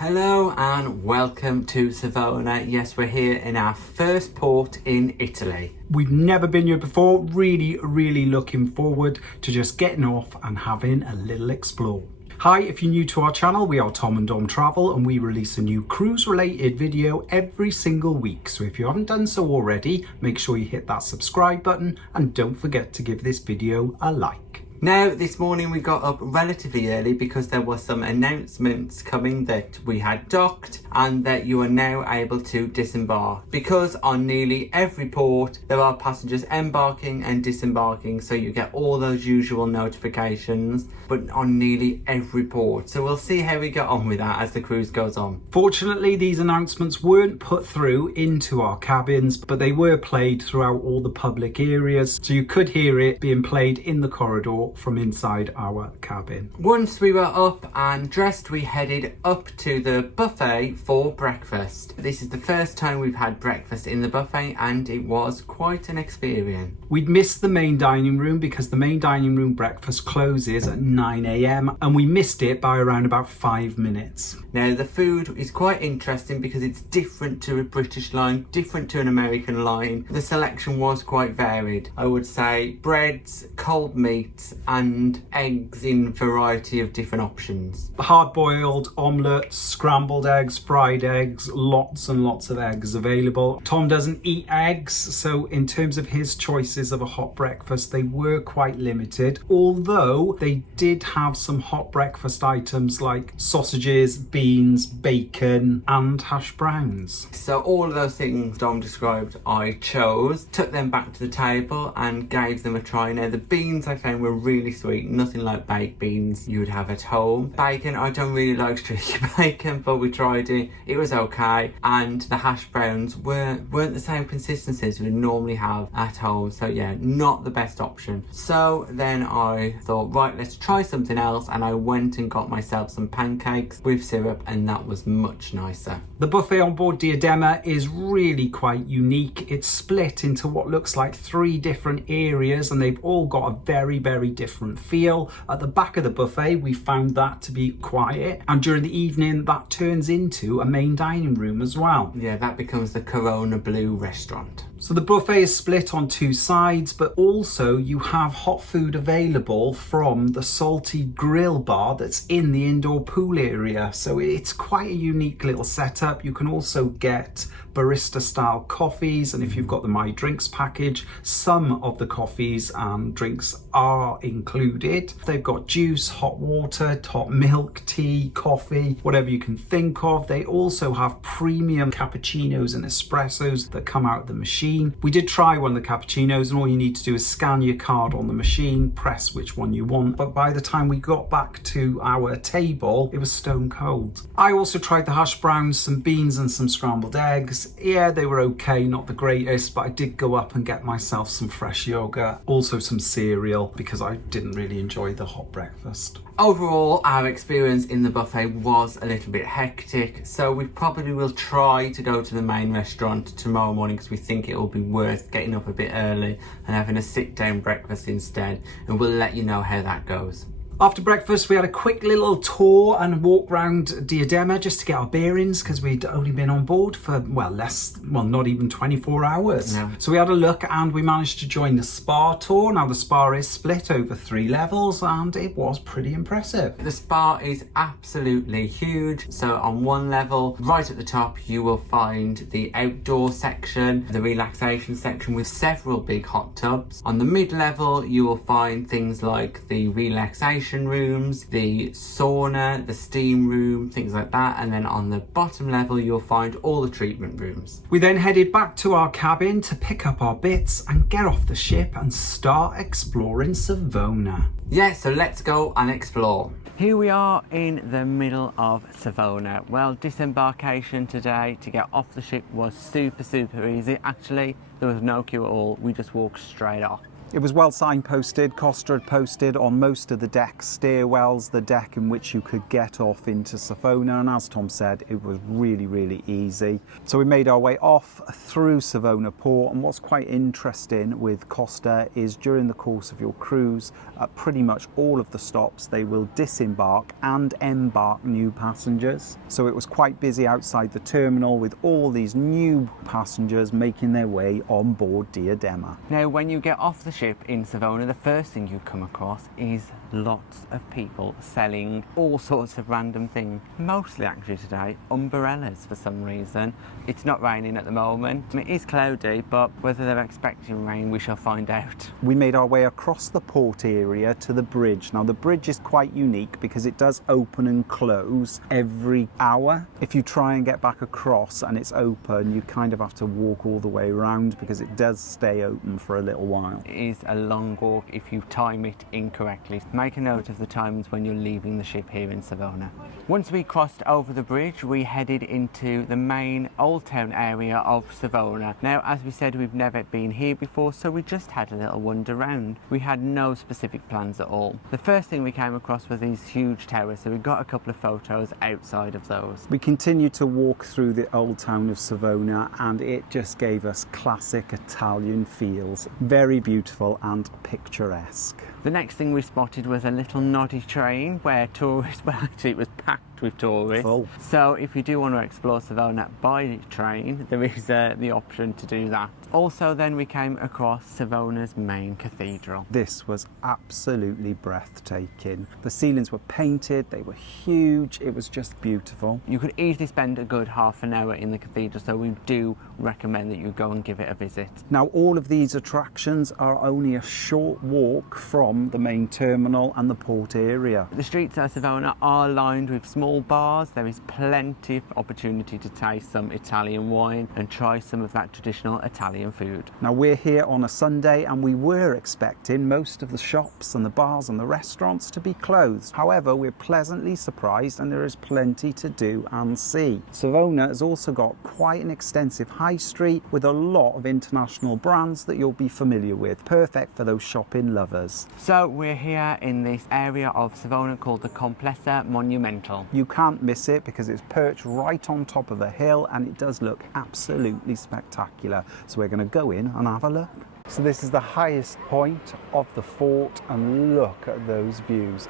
Hello and welcome to Savona. Yes, we're here in our first port in Italy. We've never been here before. Really looking forward to just getting off and having a little explore. Hi, if you're new to our channel, we are Tom and Dom Travel and we release a new cruise related video every single week. So if you haven't done so already, make sure you hit that subscribe button and don't forget to give this video a like. Now, this morning we got up relatively early because there was some announcements coming that we had docked and that you are now able to disembark. Because on nearly every port there are passengers embarking and disembarking, so you get all those usual notifications, but on nearly every port. So we'll see how we get on with that as the cruise goes on. Fortunately, these announcements weren't put through into our cabins, but they were played throughout all the public areas, so you could hear it being played in the corridor from inside our cabin. Once we were up and dressed, we headed up to the buffet for breakfast. This is the first time we've had breakfast in the buffet and it was quite an experience. We'd missed the main dining room because the main dining room breakfast closes at 9 a.m. and we missed it by around about 5 minutes. Now the food is quite interesting because it's different to a British line, different to an American line. The selection was quite varied. I would say breads, cold meats and eggs in variety of different options. Hard-boiled omelettes, scrambled eggs, fried eggs, lots and lots of eggs available. Tom doesn't eat eggs, so in terms of his choices of a hot breakfast, they were quite limited, although they did have some hot breakfast items like sausages, beans, bacon and hash browns. So all of those things Dom described I chose, took them back to the table and gave them a try. Now the beans I found were really sweet, nothing like baked beans you would have at home. Bacon, I don't really like streaky bacon, but we tried it was okay. And the hash browns weren't the same consistency as we normally have at home, so yeah, not the best option. So then I thought, right, let's try something else, and I went and got myself some pancakes with syrup, and that was much nicer. The buffet on board Diadema is really quite unique. It's split into what looks like 3 different areas and they've all got a very different feel. At the back of the buffet we found that to be quiet, and during the evening that turns into a main dining room as well. Yeah, that becomes the Corona Blue restaurant. So the buffet is split on 2 sides, but also you have hot food available from the salty grill bar that's in the indoor pool area. So it's quite a unique little setup. You can also get barista style coffees, and if you've got the My Drinks package, some of the coffees and drinks are included. They've got juice, hot water, hot milk, tea, coffee, whatever you can think of. They also have premium cappuccinos and espressos that come out of the machine. We did try one of the cappuccinos and all you need to do is scan your card on the machine, press which one you want, but by the time we got back to our table it was stone cold. I also tried the hash browns, some beans and some scrambled eggs. Yeah, they were okay, not the greatest, but I did go up and get myself some fresh yogurt, also some cereal because I didn't really enjoy the hot breakfast. Overall, our experience in the buffet was a little bit hectic, so we probably will try to go to the main restaurant tomorrow morning because we think it will be worth getting up a bit early and having a sit-down breakfast instead, and we'll let you know how that goes. After breakfast we had a quick little tour and walk around Diadema just to get our bearings because we'd only been on board for not even 24 hours. No. So we had a look and we managed to join the spa tour. Now the spa is split over 3 levels and it was pretty impressive. The spa is absolutely huge. So on one level, right at the top, you will find the outdoor section, the relaxation section with several big hot tubs. On the mid-level, you will find things like the relaxation rooms, the sauna, the steam room, things like that, and then on the bottom level you'll find all the treatment rooms. We then headed back to our cabin to pick up our bits and get off the ship and start exploring Savona. Yeah, so let's go and explore. Here we are in the middle of Savona. Well, disembarkation today to get off the ship was super easy. Actually, there was no queue at all. We just walked straight off. It was well signposted. Costa had posted on most of the deck stairwells the deck in which you could get off into Savona, and as Tom said, it was really, really easy. So we made our way off through Savona port, and what's quite interesting with Costa is during the course of your cruise, at pretty much all of the stops, they will disembark and embark new passengers. So it was quite busy outside the terminal with all these new passengers making their way on board Diadema. Now, when you get off the ship in Savona, the first thing you come across is lots of people selling all sorts of random things. Mostly actually today, umbrellas for some reason. It's not raining at the moment. I mean, it is cloudy, but whether they're expecting rain, we shall find out. We made our way across the port area to the bridge. Now the bridge is quite unique because it does open and close every hour. If you try and get back across and it's open, you kind of have to walk all the way around because it does stay open for a little while. It is a long walk if you time it incorrectly. Make a note of the times when you're leaving the ship here in Savona. Once we crossed over the bridge, we headed into the main Old Town area of Savona. Now, as we said, we've never been here before, so we just had a little wander around. We had no specific plans at all. The first thing we came across was these huge towers, so we got a couple of photos outside of those. We continued to walk through the old town of Savona, and it just gave us classic Italian feels. Very beautiful and picturesque. The next thing we spotted was a little noddy train where tourists, well actually it was packed with tourists. Full. So if you do want to explore Savona by train, there is the option to do that. Also then we came across Savona's main cathedral. This was absolutely breathtaking. The ceilings were painted, they were huge, it was just beautiful. You could easily spend a good half an hour in the cathedral, so we do recommend that you go and give it a visit. Now all of these attractions are only a short walk from the main terminal and the port area. The streets of Savona are lined with small bars. There is plenty of opportunity to taste some Italian wine and try some of that traditional Italian food. Now we're here on a Sunday and we were expecting most of the shops and the bars and the restaurants to be closed. However, we're pleasantly surprised and there is plenty to do and see. Savona has also got quite an extensive high street with a lot of international brands that you'll be familiar with. Perfect for those shopping lovers. So we're here in this area of Savona called the Completo Monumental. You can't miss it because it's perched right on top of a hill and it does look absolutely spectacular. So we're going to go in and have a look. So this is the highest point of the fort and look at those views.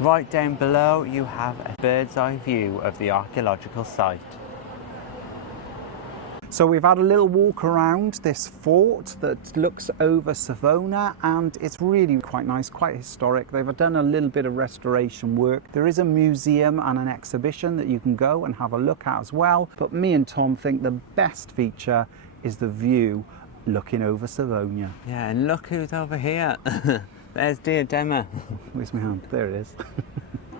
Right down below you have a bird's eye view of the archaeological site. So we've had a little walk around this fort that looks over Savona and it's really quite nice, quite historic. They've done a little bit of restoration work. There is a museum and an exhibition that you can go and have a look at as well. But me and Tom think the best feature is the view looking over Savona. Yeah, and look who's over here. There's Diadema. Where's my hand? There it is.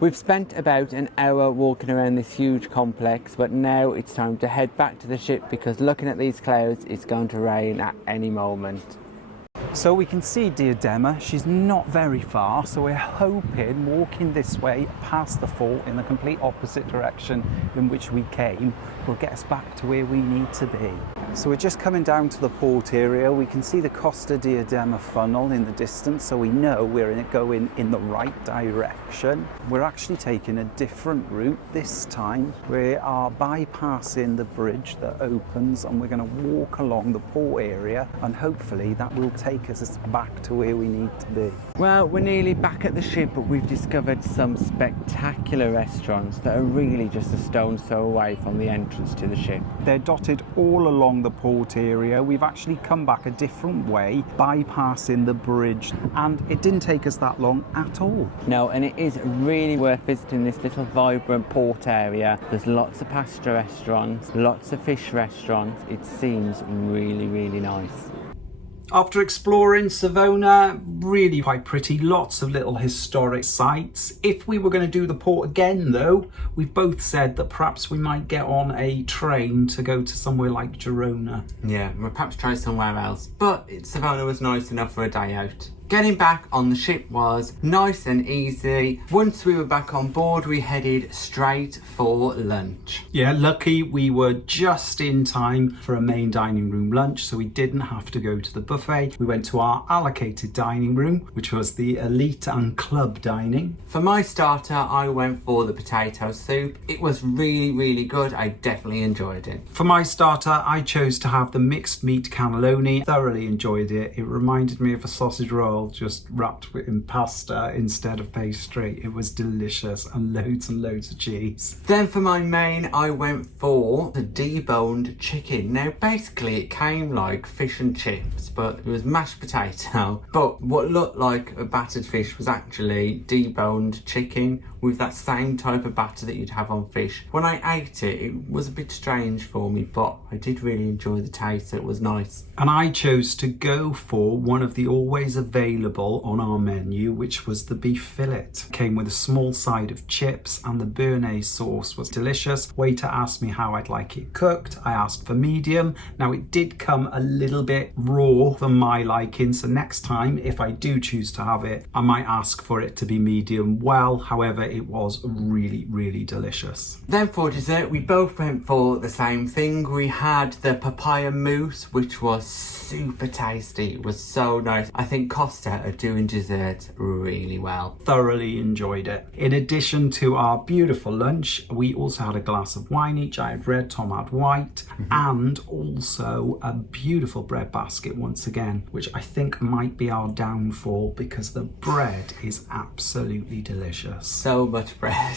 We've spent about an hour walking around this huge complex, but now it's time to head back to the ship because looking at these clouds, it's going to rain at any moment. So we can see Diadema, she's not very far, so we're hoping walking this way past the fort in the complete opposite direction in which we came will get us back to where we need to be. So we're just coming down to the port area. We can see the Costa Diadema funnel in the distance, so we know we're going in the right direction. We're actually taking a different route this time. We are bypassing the bridge that opens and we're going to walk along the port area and hopefully that will take us back to where we need to be. Well, we're nearly back at the ship, but we've discovered some spectacular restaurants that are really just a stone's throw away from the entrance to the ship. They're dotted all along the port area. We've actually come back a different way, bypassing the bridge, and it didn't take us that long at all. No, and it is really worth visiting this little vibrant port area. There's lots of pasta restaurants, lots of fish restaurants. It seems really, really nice. After exploring Savona, really quite pretty, lots of little historic sites. If we were going to do the port again though, we've both said that perhaps we might get on a train to go to somewhere like Giorno. Yeah, we'll perhaps try somewhere else, but Savona was nice enough for a day out. Getting back on the ship was nice and easy. Once we were back on board, we headed straight for lunch. Yeah, lucky we were just in time for a main dining room lunch, so we didn't have to go to the buffet. We went to our allocated dining room, which was the elite and club dining. For my starter, I went for the potato soup. It was really good. I definitely enjoyed it. For my starter, I chose to have the mixed meat cannelloni. Thoroughly enjoyed it. It reminded me of a sausage roll just wrapped in pasta instead of pastry. It was delicious, and loads of cheese. Then for my main, I went for the deboned chicken. Now basically it came like fish and chips, but it was mashed potato. But what looked like a battered fish was actually deboned chicken with that same type of batter that you'd have on fish. When I ate it, it was a bit strange for me, but I did really enjoy the taste. It was nice. And I chose to go for one of the always available on our menu, which was the beef fillet. Came with a small side of chips, and the béarnaise sauce was delicious. Waiter asked me how I'd like it cooked. I asked for medium. Now it did come a little bit raw for my liking, so next time if I do choose to have it, I might ask for it to be medium well. However, it was really delicious. Then for dessert, we both went for the same thing. We had the papaya mousse, which was super tasty. It was so nice. I think Costa are doing dessert really well. Thoroughly enjoyed it. In addition to our beautiful lunch, we also had a glass of wine each. I had red, Tom had white, and also a beautiful bread basket once again, which I think might be our downfall because the bread is absolutely delicious. So much bread,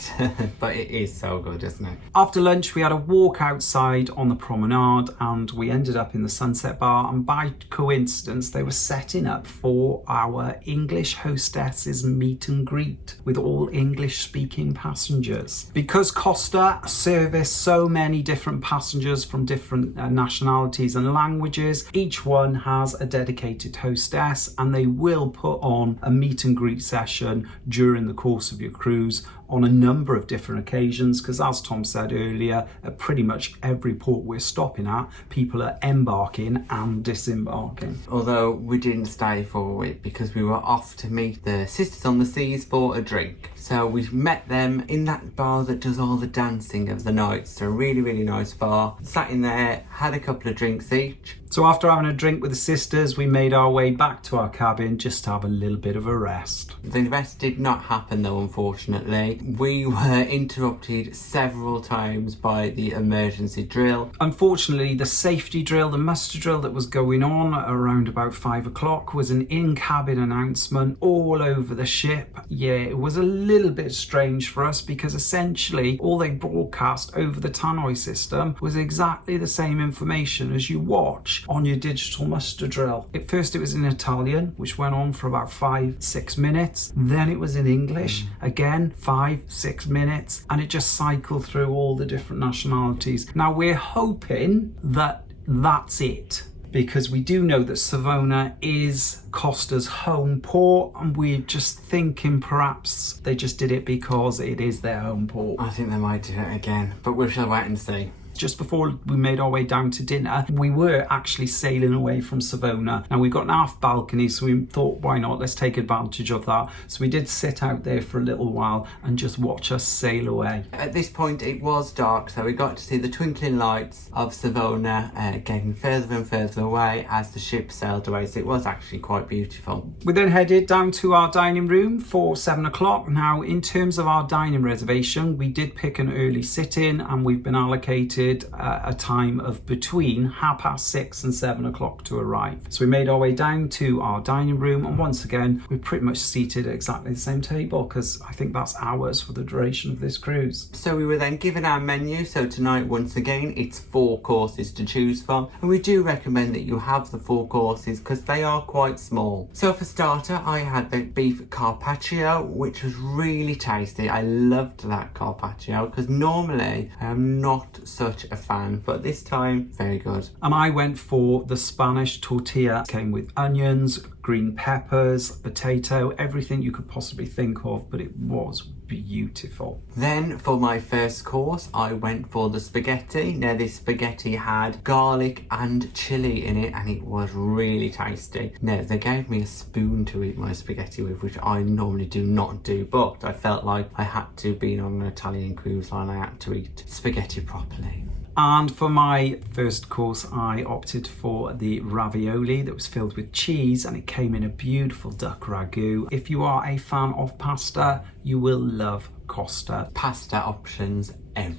but it is so good, isn't it? After lunch, we had a walk outside on the promenade, and we ended up in the Sunset Bar, and by coincidence they were setting up for our English hostesses meet and greet with all English speaking passengers. Because Costa service so many different passengers from different nationalities and languages, each one has a dedicated hostess, and they will put on a meet and greet session during the course of your cruise on a number of different occasions, because as Tom said earlier, at pretty much every port we're stopping at, people are embarking and disembarking. Although we didn't stay for it because we were off to meet the Sisters on the Seas for a drink. So we met them in that bar that does all the dancing of the night. So a really nice bar. Sat in there, had a couple of drinks each. So after having a drink with the sisters, we made our way back to our cabin just to have a little bit of a rest. The rest did not happen though, unfortunately. We were interrupted several times by the emergency drill. Unfortunately, the safety drill, the muster drill that was going on around about 5 o'clock was an in-cabin announcement all over the ship. Yeah, it was a little bit strange for us because essentially all they broadcast over the tannoy system was exactly the same information as you watch on your digital muster drill. At first it was in Italian, which went on for about 5-6 minutes. Then it was in English, again 5-6 minutes, and it just cycled through all the different nationalities. Now we're hoping that that's it, because we do know that Savona is Costa's home port, and we're just thinking perhaps they just did it because it is their home port. I think they might do it again, but we shall wait and see. Just before we made our way down to dinner, we were actually sailing away from Savona. Now we've got an aft balcony, so we thought, why not? Let's take advantage of that. So we did sit out there for a little while and just watch us sail away. At this point it was dark, so we got to see the twinkling lights of Savona getting further and further away as the ship sailed away, so it was actually quite beautiful. We then headed down to our dining room for 7 o'clock. Now in terms of our dining reservation, we did pick an early sit-in, and we've been allocated a time of between 6:30 and 7 o'clock to arrive. So we made our way down to our dining room, and once again we're pretty much seated at exactly the same table, because I think that's ours for the duration of this cruise. So we were then given our menu. So tonight, once again, it's 4 courses to choose from, and we do recommend that you have the 4 courses because they are quite small. So for starter, I had the beef carpaccio, which was really tasty. I loved that carpaccio because normally I am not such a fan, but this time very good. And I went for the Spanish tortilla. Came with onions, green peppers, potato, everything you could possibly think of, but it was beautiful. Then for my first course, I went for the spaghetti. Now this spaghetti had garlic and chili in it, and it was really tasty. Now they gave me a spoon to eat my spaghetti with, which I normally do not do, but I felt like I had to, being on an Italian cruise line, I had to eat spaghetti properly. And for my first course, I opted for the ravioli that was filled with cheese, and it came in a beautiful duck ragu. If you are a fan of pasta, you will love Costa. Pasta options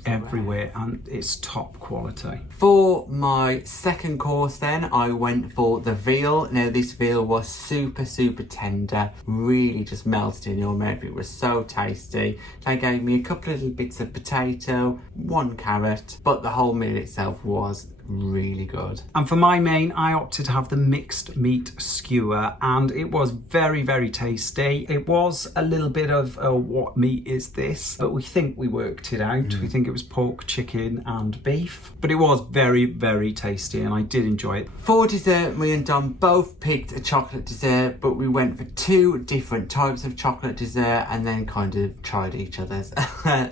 everywhere, and it's top quality. For my second course then, I went for the veal. Now this veal was super tender, really just melted in your mouth. It was so tasty. They gave me a couple of little bits of potato, 1 carrot, but the whole meal itself was really good. And for my main, I opted to have the mixed meat skewer, and it was very tasty. It was a little bit of what meat is this, but we think we worked it out. We think it was pork, chicken and beef, but it was very tasty, and I did enjoy it. For dessert, me and Dom both picked a chocolate dessert, but we went for 2 different types of chocolate dessert and then kind of tried each other's.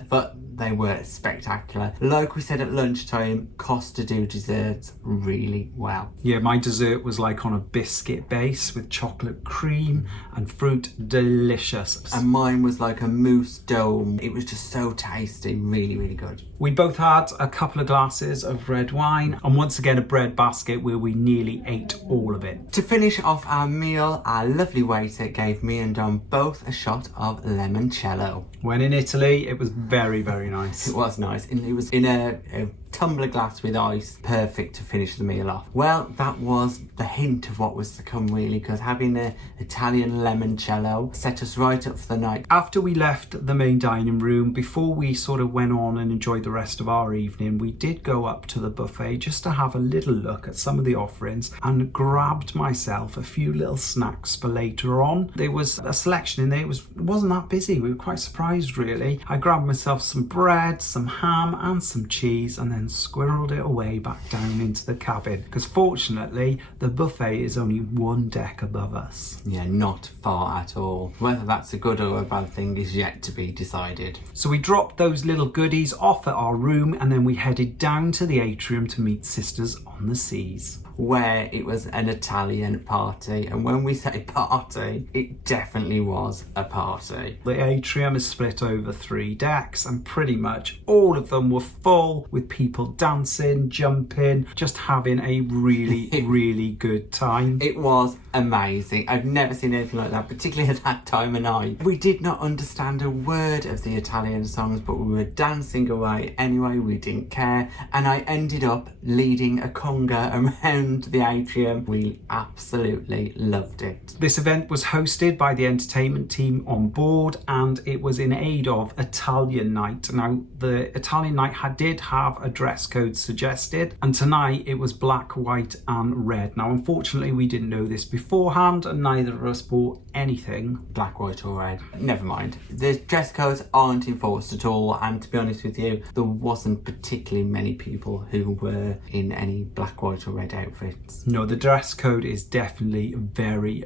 But they were spectacular. Like we said at lunchtime, Costa do desserts really well. Yeah, my dessert was like on a biscuit base with chocolate cream and fruit, delicious. And mine was like a mousse dome. It was just so tasty, really good. We both had a couple of glasses of red wine, and once again a bread basket where we nearly ate all of it. To finish off our meal, our lovely waiter gave me and Dom both a shot of limoncello. When in Italy, it was very nice. It was nice, and it was in a tumbler glass with ice, perfect to finish the meal off. Well, that was the hint of what was to come really, because having an Italian limoncello set us right up for the night. After we left the main dining room, before we sort of went on and enjoyed the rest of our evening, we did go up to the buffet just to have a little look at some of the offerings and grabbed myself a few little snacks for later on. There was a selection in there. It wasn't that busy. We were quite surprised really. I grabbed myself some bread, some ham and some cheese, and then squirreled it away back down into the cabin, because fortunately the buffet is only 1 deck above us. Yeah, not far at all. Whether that's a good or a bad thing is yet to be decided. So we dropped those little goodies off at our room, and then we headed down to the atrium to meet Sisters on the Seas, where it was an Italian party. And when we say party, it definitely was a party. The atrium is split over 3 decks, and pretty much all of them were full with people dancing, jumping, just having a really good time. It was amazing. I've never seen anything like that, particularly at that time of night. We did not understand a word of the Italian songs, but we were dancing away anyway. We didn't care, and I ended up leading a conga around the atrium. We absolutely loved it. This event was hosted by the entertainment team on board, and it was in aid of Italian night. Now the Italian night did have a dress code suggested, and tonight it was black, white and red. Now unfortunately we didn't know this beforehand, and neither of us bought anything black, white or red. Never mind. The dress codes aren't enforced at all, and to be honest with you, there wasn't particularly many people who were in any black, white or red outfits. No, the dress code is definitely very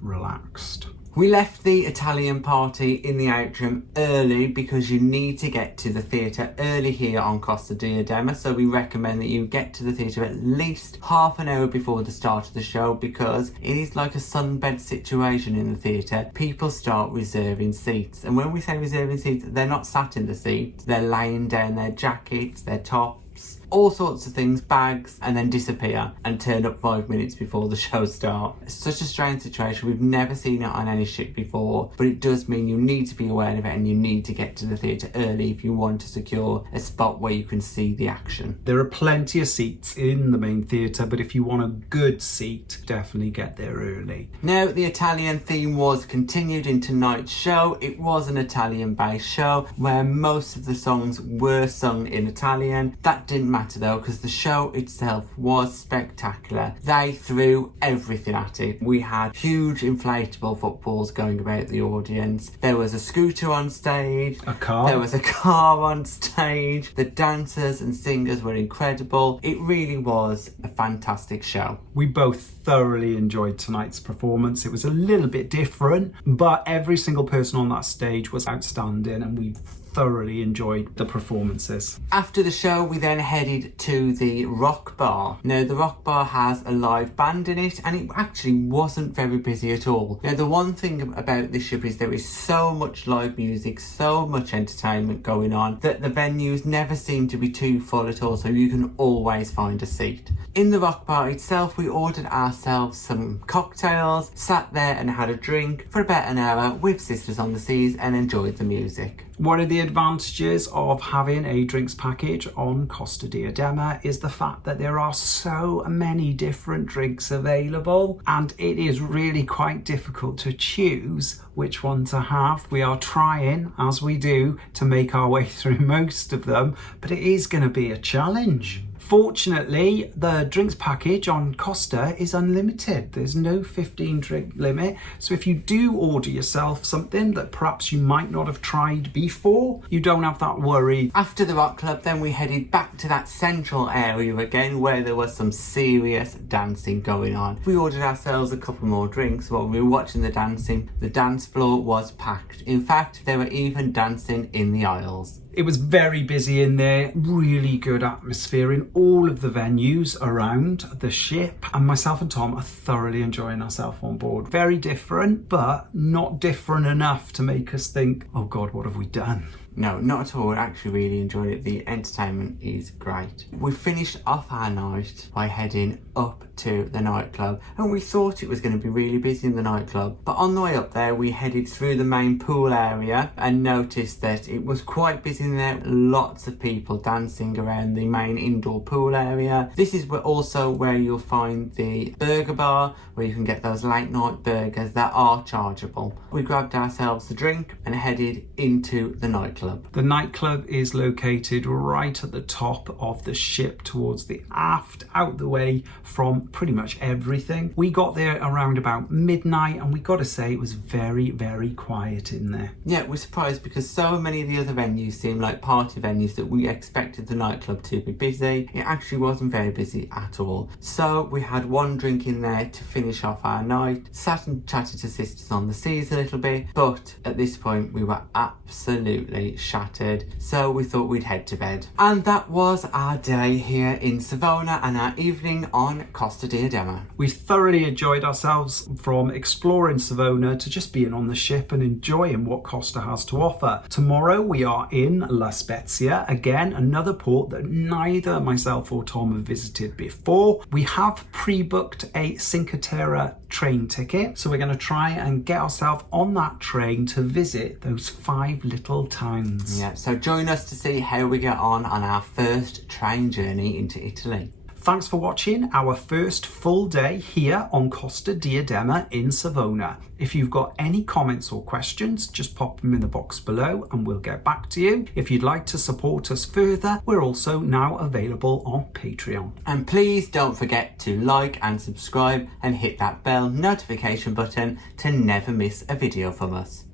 relaxed. We left the Italian party in the atrium early because you need to get to the theatre early here on Costa Diadema, so we recommend that you get to the theatre at least half an hour before the start of the show, because it is like a sunbed situation in the theatre. People start reserving seats, and when we say reserving seats, they're not sat in the seats, they're laying down their jackets, their tops, all sorts of things, bags, and then disappear and turn up 5 minutes before the show starts. It's such a strange situation. We've never seen it on any ship before, but it does mean you need to be aware of it, and you need to get to the theatre early if you want to secure a spot where you can see the action. There are plenty of seats in the main theatre, but if you want a good seat, definitely get there early. Now, the Italian theme was continued into tonight's show. It was an Italian-based show where most of the songs were sung in Italian. That That didn't matter though, because the show itself was spectacular. They threw everything at it. We had huge inflatable footballs going about the audience. There was a scooter on stage. A car. There was a car on stage. The dancers and singers were incredible. It really was a fantastic show. We both thoroughly enjoyed tonight's performance. It was a little bit different, but every single person on that stage was outstanding, and we thoroughly enjoyed the performances. After the show, we then headed to the Rock Bar. Now, the Rock Bar has a live band in it, and it actually wasn't very busy at all. Now, the one thing about this ship is there is so much live music, so much entertainment going on, that the venues never seem to be too full at all, so you can always find a seat. In the Rock Bar itself, we ordered ourselves some cocktails, sat there and had a drink for about an hour with Sisters on the Seas and enjoyed the music. One of the advantages of having a drinks package on Costa Diadema is the fact that there are so many different drinks available, and it is really quite difficult to choose which one to have. We are trying, as we do, to make our way through most of them, but it is going to be a challenge. Fortunately, the drinks package on Costa is unlimited. There's no 15 drink limit. So if you do order yourself something that perhaps you might not have tried before, you don't have that worry. After the Rock Club, then we headed back to that central area again, where there was some serious dancing going on. We ordered ourselves a couple more drinks while we were watching the dancing. The dance floor was packed. In fact, they were even dancing in the aisles. It was very busy in there, really good atmosphere in all of the venues around the ship, and myself and Tom are thoroughly enjoying ourselves on board. Very different, but not different enough to make us think, oh God, what have we done? No, not at all. I actually really enjoyed it. The entertainment is great. We finished off our night by heading up to the nightclub, and we thought it was going to be really busy in the nightclub, but on the way up there we headed through the main pool area and noticed that it was quite busy in there. Lots of people dancing around the main indoor pool area. This is also where you'll find the burger bar, where you can get those late night burgers that are chargeable. We grabbed ourselves a drink and headed into the nightclub. The nightclub is located right at the top of the ship, towards the aft, out the way from pretty much everything. We got there around about midnight, and we got to say it was very, very quiet in there. Yeah, we're surprised because so many of the other venues seem like party venues that we expected the nightclub to be busy. It actually wasn't very busy at all. So we had one drink in there to finish off our night, sat and chatted to Sisters on the Seas a little bit, but at this point we were absolutely shattered, so we thought we'd head to bed. And that was our day here in Savona and our evening on Costa Diadema. We thoroughly enjoyed ourselves, from exploring Savona to just being on the ship and enjoying what Costa has to offer. Tomorrow we are in La Spezia, again another port that neither myself or Tom have visited before. We have pre-booked a Cinque Terre train ticket, so we're going to try and get ourselves on that train to visit those 5 little towns. Yeah, so join us to see how we get on our first train journey into Italy. Thanks for watching our first full day here on Costa Diadema in Savona. If you've got any comments or questions, just pop them in the box below and we'll get back to you. If you'd like to support us further, we're also now available on Patreon. And please don't forget to like and subscribe and hit that bell notification button to never miss a video from us.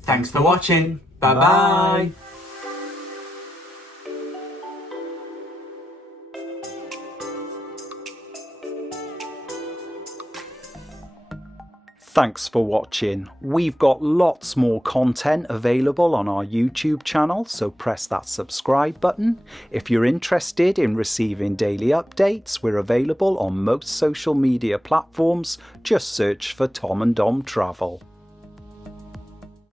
Thanks for watching. Bye bye. Thanks for watching. We've got lots more content available on our YouTube channel, so press that subscribe button. If you're interested in receiving daily updates, we're available on most social media platforms. Just search for Tom and Dom Travel.